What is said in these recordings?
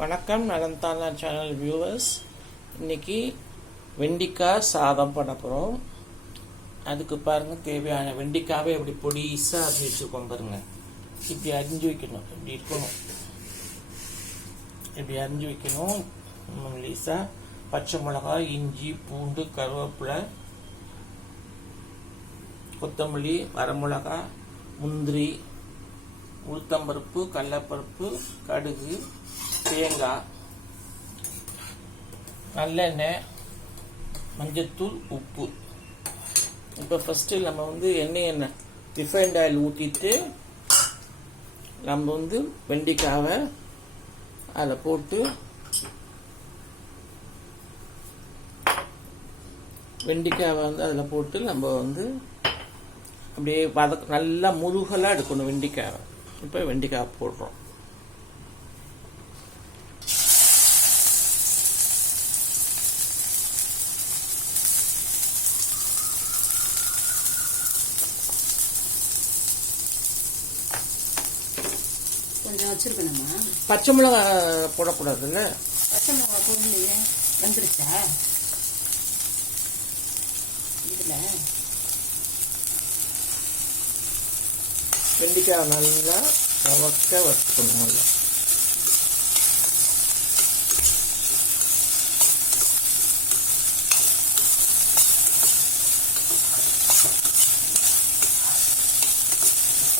வணக்கம் நலந்தானா channel viewers இன்னைக்கு வெண்டிக்காய் சாதம் பண்ண போகிறோம் அதுக்கு பாருங்கள் தேவையான வெண்டிக்காவே இப்படி பொடிசாக அரிஞ்சு வச்சுருக்கோம் பாருங்க. இப்படி அரிஞ்சு வைக்கணும். இப்படி இருக்கணும். இப்படி அரிஞ்சு வைக்கணும். லீஸாக பச்சை மிளகாய் இஞ்சி பூண்டு கருவேப்பிலை கொத்தமல்லி வரமிளகாய் முந்திரி உளுத்தம்பருப்பு கடலப்பருப்பு கடுகு தேங்காய் நல்லெண்ணெய் மஞ்சத்தூள் உப்பு. இப்போ ஃபஸ்ட்டு நம்ம வந்து எண்ணெய் எண்ணெய். ரிஃபைண்ட் ஆயில் ஊற்றிட்டு நம்ம வந்து வெண்டிக்காவை அதில் போட்டு வெண்டிக்காவை வந்து அதில் போட்டு நம்ம வந்து அப்படியே வதக்க நல்லா முருகலாக எடுக்கணும் வெண்டிக்காவை. இப்போ வெண்டிக்காய் போடுறோம் கொஞ்சம் வச்சிருக்கணுமா? பச்சை மிளகா போடக்கூடாதுல்ல? பச்சை மிளகா பொருளையே வந்துருச்சா? இதுல? வெண்டிக்காய் நல்லா சவக்க வச்சுக்கணும் நல்லா.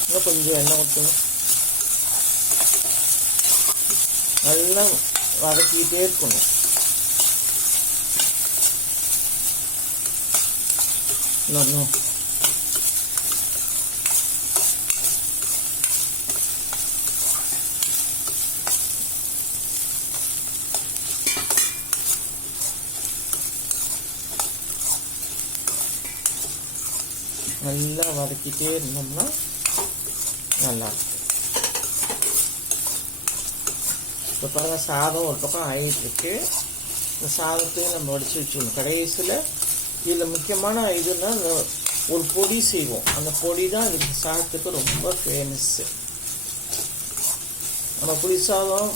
இன்னும் கொஞ்சம் எண்ணெய் ஊற்றணும் நல்லா வதக்கிட்டே இருக்கணும். இன்னும் நல்லா வதக்கிட்டே இருந்தோம்னா நல்லா இருக்கும் இப்போ பாருங்க சாதம் ஒரு பக்கம் ஆகிட்டு இருக்கு இந்த சாதத்தையும் நம்ம வடித்து வச்சுக்கணும். கடைசியில் இதில் முக்கியமான இதுன்னா ஒரு பொடி செய்வோம். அந்த பொடி தான் இதுக்கு சாதத்துக்கு ரொம்ப ஃபேமஸ்ஸு நம்ம புளி சாதம்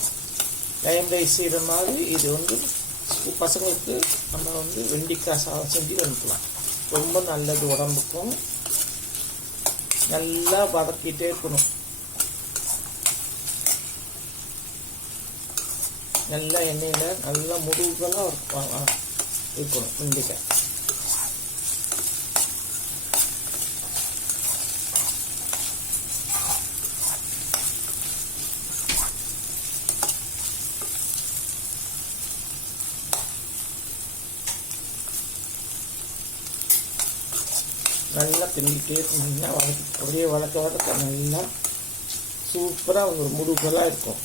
லைம் ரைஸ் செய்கிற மாதிரி இது வந்து பசங்களுக்கு நம்ம வந்து வெண்டிக்காய் சாதம் செஞ்சு அனுப்பலாம். ரொம்ப நல்லது உடம்புக்கும். நல்லா வதக்கிட்டே இருக்கணும். நல்லா எண்ணெயில் நல்லா முருகலாக இருக்கணும் வெண்டிக்காய் நல்லா கிண்டிகிட்டே நல்லா வளர்த்து ஒரே வளர்க்க வளர்க்க நல்லா சூப்பராக ஒரு முடுகலாக இருக்கும்.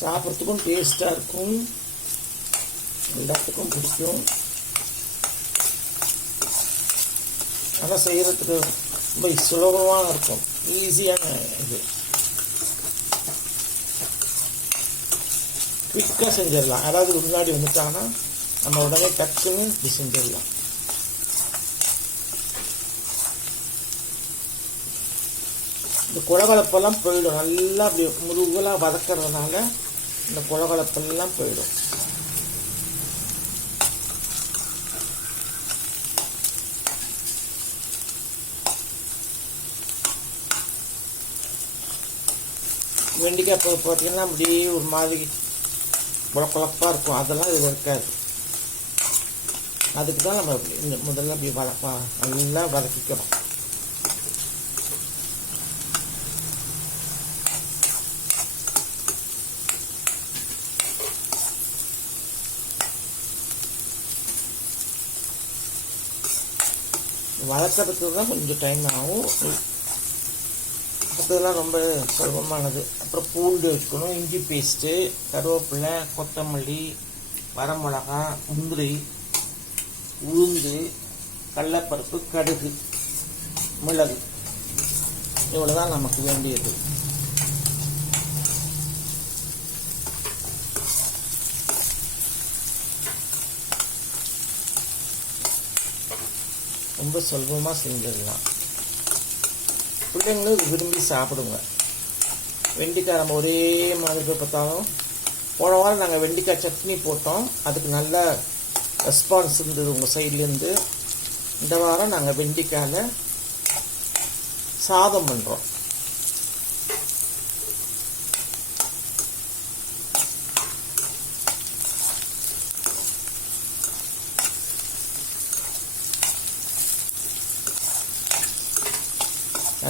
சாப்பிட்றதுக்கும் டேஸ்ட்டாக இருக்கும். எல்லாத்துக்கும் பிடிக்கும். ஆனால் செய்கிறதுக்கு ரொம்ப சுலபமாக இருக்கும். ஈஸியான இது. குயிக்காக செஞ்சிடலாம். யாராவது முன்னாடி வந்துட்டாங்கன்னா நம்ம உடனே டக்குன்னு இப்படி செஞ்சிடலாம். இந்த குளகலப்பெல்லாம் போயிடும் நல்லா அப்படி முருகலாக வதக்கிறதுனால இந்த குளகலப்பெல்லாம் போயிடும். வெண்டிக்காய் இப்போ பார்த்தீங்கன்னா அப்படியே ஒரு மாதிரி குழப்பழப்பாக இருக்கும். அதெல்லாம் இதில் இருக்காது. அதுக்கு தான் நம்ம இந்த முதல்ல அப்படி வளர்ப்பா நல்லா வதக்கிக்கிறோம் வளர்க்குறதுக்கு தான் கொஞ்சம் டைம் ஆகும். மற்றதெல்லாம் ரொம்ப சுலபமானது. அப்புறம் பூண்டு வைக்கணும் இஞ்சி பேஸ்ட்டு கருவேப்பிலை கொத்தமல்லி வரமிளகா முந்திரி உளுந்து கடலப்பருப்பு கடுகு மிளகு. இவ்வளோ தான் நமக்கு வேண்டியது. ரொம்ப சுலபமாக செஞ்சிடலாம். பிள்ளைங்களும் விரும்பி சாப்பிடுங்க. வெண்டிக்காய் நம்ம ஒரே மாதிரி பார்த்தாலும் போன வாரம் நாங்கள் வெண்டிக்காய் சட்னி போட்டோம். அதுக்கு நல்ல ரெஸ்பான்ஸ் இருந்தது உங்கள் சைட்லேருந்து இந்த வாரம் நாங்கள் வெண்டிக்காயில் சாதம் பண்ணுறோம்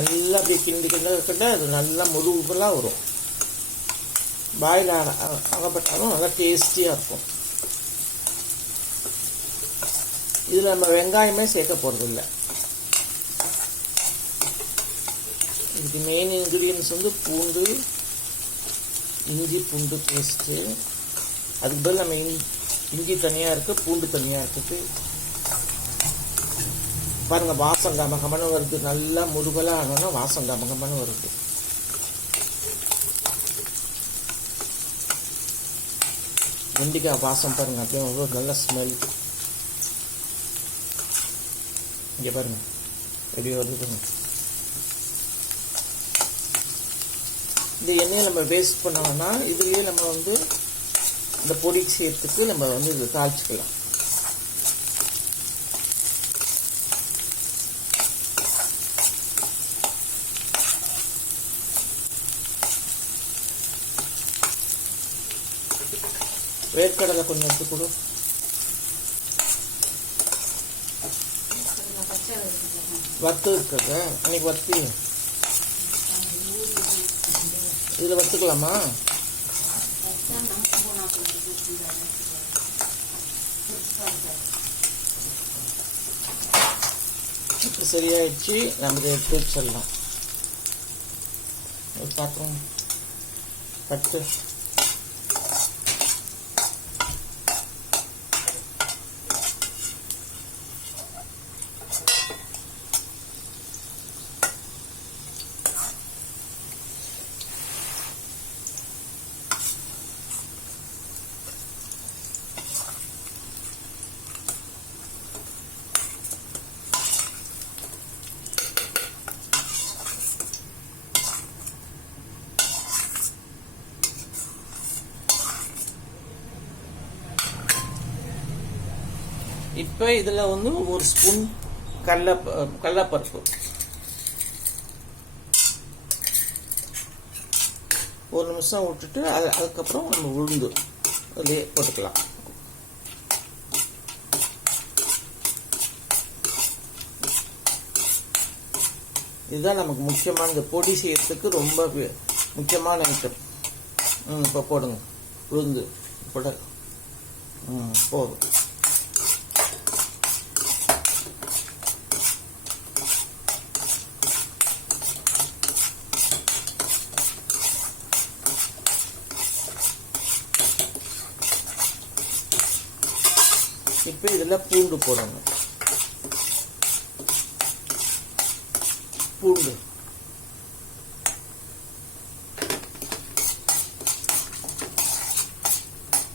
நல்லா அப்படியே கிண்டி கிண்ட கிண்ட அது நல்லா முதுகுலாம் வரும். பாயில் அகப்பட்டாலும் நல்லா டேஸ்டியாக இருக்கும். இதில் நம்ம வெங்காயமே சேர்க்க போகிறதில்ல இதுக்கு மெயின் இன்க்ரீடியன்ஸ் வந்து பூண்டு இஞ்சி பூண்டு பேஸ்ட்டு அதுக்கு பதில் நம்ம இஞ்சி இஞ்சி தனியாக இருக்குது பூண்டு தனியாக இருக்குது. பாருங்க வாசம் வருது. நல்லா முருகலாக ஆகணும்னா வாசம் கமகமன்னு வருது. வெண்டிக்காய் வாசம் பாருங்க. அப்படியே ஒரு நல்ல ஸ்மெல் இங்கே பாருங்க. எப்படி வருது பாருங்க. இந்த எண்ணெயை நம்ம வேஸ்ட் பண்ணோம்னா இதுலேயே நம்ம வந்து இந்த பொடி சேர்த்துக்கு நம்ம வந்து இது தாளிச்சுக்கலாம். வேர்க்கடலை கொஞ்சம் எடுத்து கொடு. வத்து பச்சை அன்னைக்கு வறுத்தி இதில் வறுத்துக்கலாமா சரியாயிடுச்சு. நம்ம இதை எடுத்து வச்சிடலாம். பார்க்குறோம் பட்டு. இப்போ இதில் வந்து ஒரு ஸ்பூன் கடல கடலப்பருப்பு. ஒரு நிமிஷம் விட்டுட்டு அது அதுக்கப்புறம் நம்ம உளுந்து அதிலே போட்டுக்கலாம். இதுதான் நமக்கு முக்கியமான இந்த பொடி செய்யறதுக்கு ரொம்ப முக்கியமான ஐட்டம் ம் இப்போ போடுங்க. உளுந்து போட. ம் போதும் இப்போ இதில் பூண்டு போடணும். பூண்டு.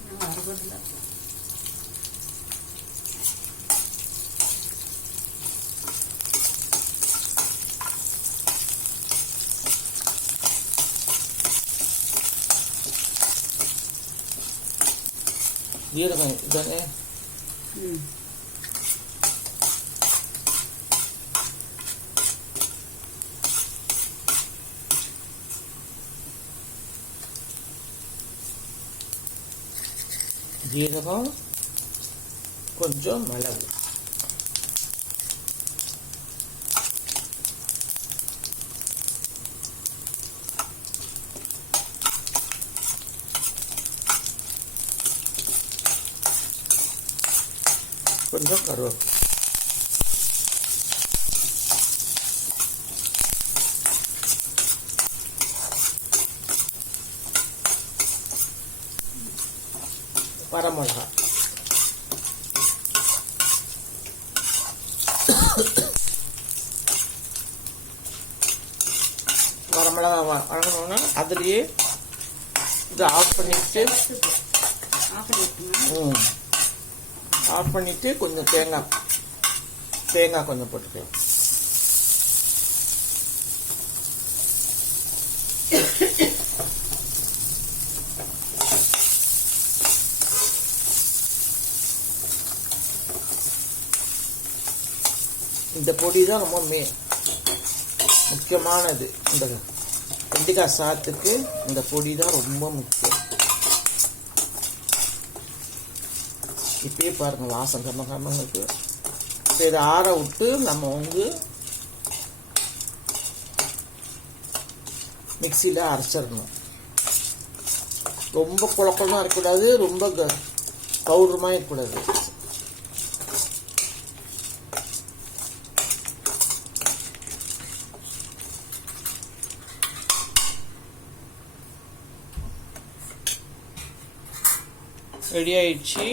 நாங்கள் அறுபதில் ஜீரகம் இதானே ம் ஜீரகம் கொஞ்சம் மிளகு கொஞ்சம் கருவேப்பிலை மிளகா வரமிளகா வ- அதுலேயே இதை ஆஃப் பண்ணிட்டு ஆஃப் ஆஃப் பண்ணிட்டு கொஞ்சம் தேங்காய் தேங்காய் கொஞ்சம் போட்டுக்கலாம். இந்த பொடி தான் ரொம்ப மே முக்கியமானது. இந்த வெண்டைக்காய் சாத்துக்கு இந்த பொடி தான் ரொம்ப முக்கியம். இப்பயே பாருங்கள் வாசம் கம்ம கம்மங்களுக்கு இப்போ இதை ஆற விட்டு நம்ம வந்து மிக்சியில் அரைச்சிடணும். ரொம்ப குழப்பமாக இருக்கக்கூடாது ரொம்ப பவுடருமாக இருக்கக்கூடாது. ரெடி ஆயிடுச்சு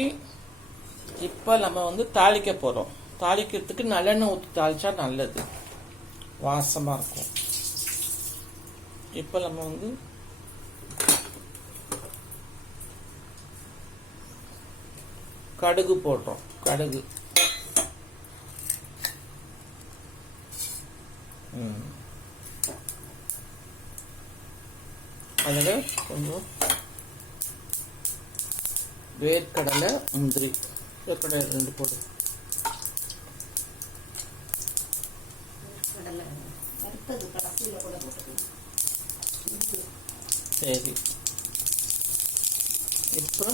இப்போ நம்ம வந்து தாளிக்க போகிறோம் தாளிக்கிறதுக்கு நல்லெண்ணெய் ஊற்றி தாளிச்சா நல்லது. வாசமாக இருக்கும். இப்போ நம்ம வந்து கடுகு போடுறோம். கடுகு. அதில் கொஞ்சம் வேர்க்கடலை முந்திரி. வேர்க்கடலை ரெண்டு போடு. சரி. இப்போ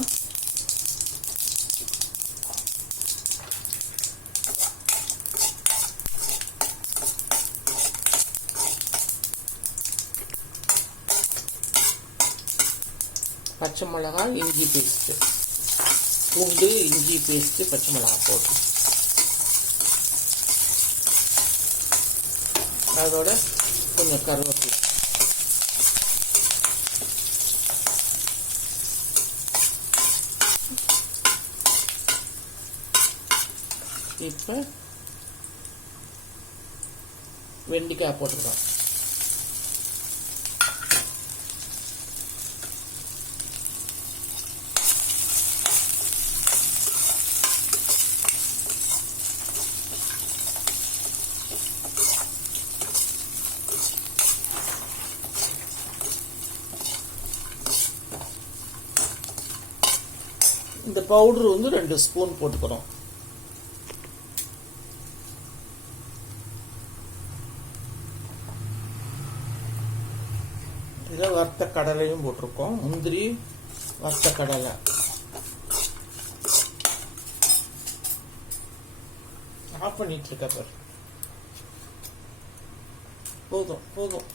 பச்சை மிளகாய் இஞ்சி பேஸ்ட்டு. பூண்டு இஞ்சி பேஸ்ட்டு பச்சை மிளகாய் போட்டு. அதோட கொஞ்சம் கருவேப்பிலை. இப்போ வெண்டைக்காய் போட்டுக்கிறோம் இந்த பவுடர் வந்து ரெண்டு ஸ்பூன் போட்டுக்கிறோம் இதில் வறுத்த கடலையும் போட்டிருக்கோம். முந்திரி வறுத்த கடலை. ஆஃப் பண்ணிட்டு இருக்க பாரு. போதும் போதும்.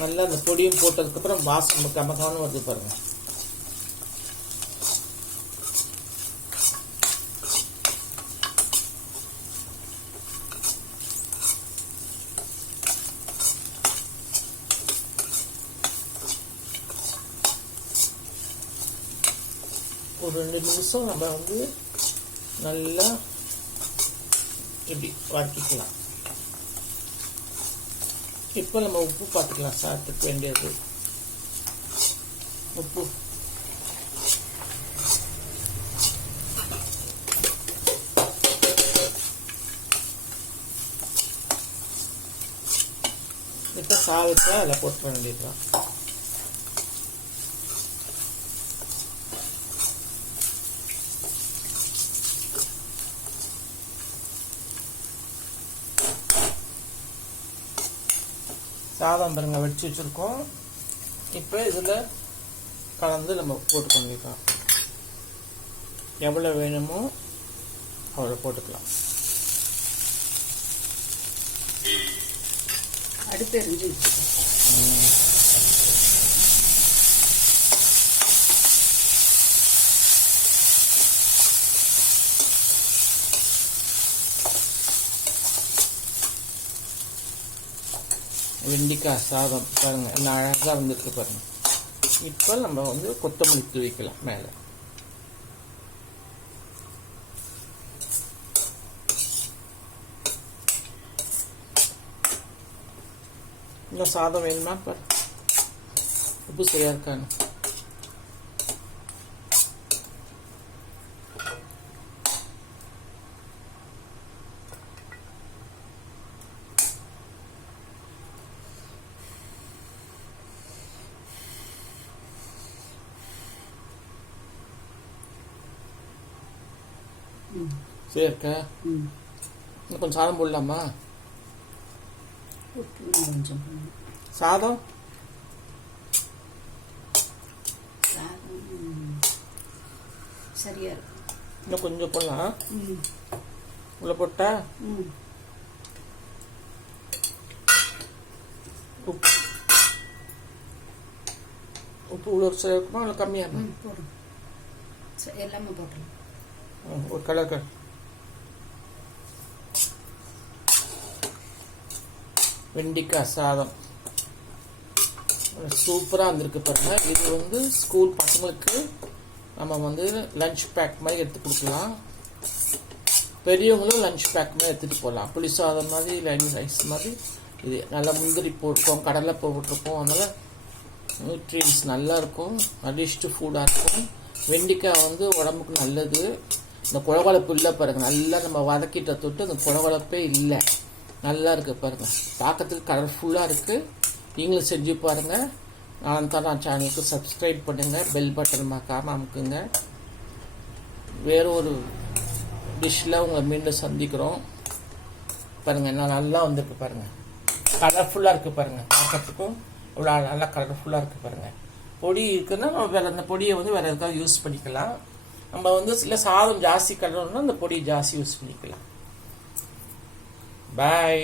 நல்லா அந்த பொடியும் போட்டதுக்கப்புறம் வாசம் கமகான்னு வருது பாருங்க. ஒரு ரெண்டு நிமிஷம் நம்ம வந்து நல்லா இப்படி வதக்கிக்கலாம். இப்போ நம்ம உப்பு பார்த்துக்கலாம் சாப்பிட்டுக்க வேண்டியது. உப்பு. இப்போ சாதத்தை அதில் போட்டு வேண்டியதுதான். சாதம் பாருங்க வச்சு வச்சுருக்கோம். இப்போ இதில் கலந்து நம்ம போட்டு பண்ணிக்கலாம் எவ்வளோ வேணுமோ அவ்வளோ போட்டுக்கலாம். அடுப்பு எரிஞ்சு வச்சுக்கோ வெண்டிக்காய் சாதம் பாருங்க என்ன அழகாக வந்துருக்கு பாருங்கள் இப்போ நம்ம வந்து கொத்தமல்லி தூவிக்கலாம் மேலே. இன்னும் சாதம் வேணுமா? பாரு. உப்பு சரியா இருக்கான்னு. இருக்கா ம். இன்னும் கொஞ்சம் சாதம் போடலாமா? கொஞ்சம். சாதம்? சரியா இருக்கும். இன்னும் கொஞ்சம் போடலாம். உள்ள போட்டா? உப்பு. உப்பு உள்ள ஒரு சில இருக்குமா? இல்லை கம்மியாக சரி எல்லாமே போட்டுடலாம். ஒரு கலர் கலர். வெண்டிக்காய் சாதம். சூப்பராக இருந்திருக்கு பாருங்க. இது வந்து ஸ்கூல் பசங்களுக்கு நம்ம வந்து லஞ்ச் பேக் மாதிரி எடுத்து கொடுக்கலாம். பெரியவங்களும் லஞ்ச் பேக் மாதிரி எடுத்துகிட்டு போகலாம். புளி சாதம் மாதிரி லைன் ரைஸ் மாதிரி. இது நல்லா முந்திரி போட்டிருக்கோம் கடலை போட்டிருக்கோம் அதனால் நியூட்ரியன்ஸ் நல்லாயிருக்கும் அடிஷ்டு நரிஷ்டு ஃபுட்டாக இருக்கும். வெண்டிக்காய் வந்து உடம்புக்கு நல்லது. இந்த குழகுழப்பு இல்லை பாருங்க. நல்லா நம்ம வதக்கிட்ட தொட்டு அந்த குழகுழப்பே இல்லை. நல்லா இருக்கு பாருங்க. பார்க்கறதுக்கு கலர்ஃபுல்லாக இருக்கு. நீங்களும் செஞ்சு பாருங்க. நான் தான் நான் சேனலுக்கு சப்ஸ்கிரைப் பண்ணுங்க. பெல் பட்டன் மறக்காம அமுக்குங்க. வேற ஒரு டிஷ்ஷில் உங்களை மீண்டும் சந்திக்கிறோம். பாருங்கள் என்ன நல்லா வந்திருக்கு பாருங்கள் கலர்ஃபுல்லாக இருக்குது பாருங்கள் பார்க்கறதுக்கும் இவ்வளோ நல்லா கலர்ஃபுல்லாக இருக்குது பாருங்கள் பொடி இருக்குன்னா நம்ம வேறு அந்த பொடியை வந்து வேறு எதுக்காக யூஸ் பண்ணிக்கலாம். நம்ம வந்து சில சாதம் ஜாஸ்தி கலரணும்னா அந்த பொடி ஜாஸ்தி யூஸ் பண்ணிக்கலாம். பாய்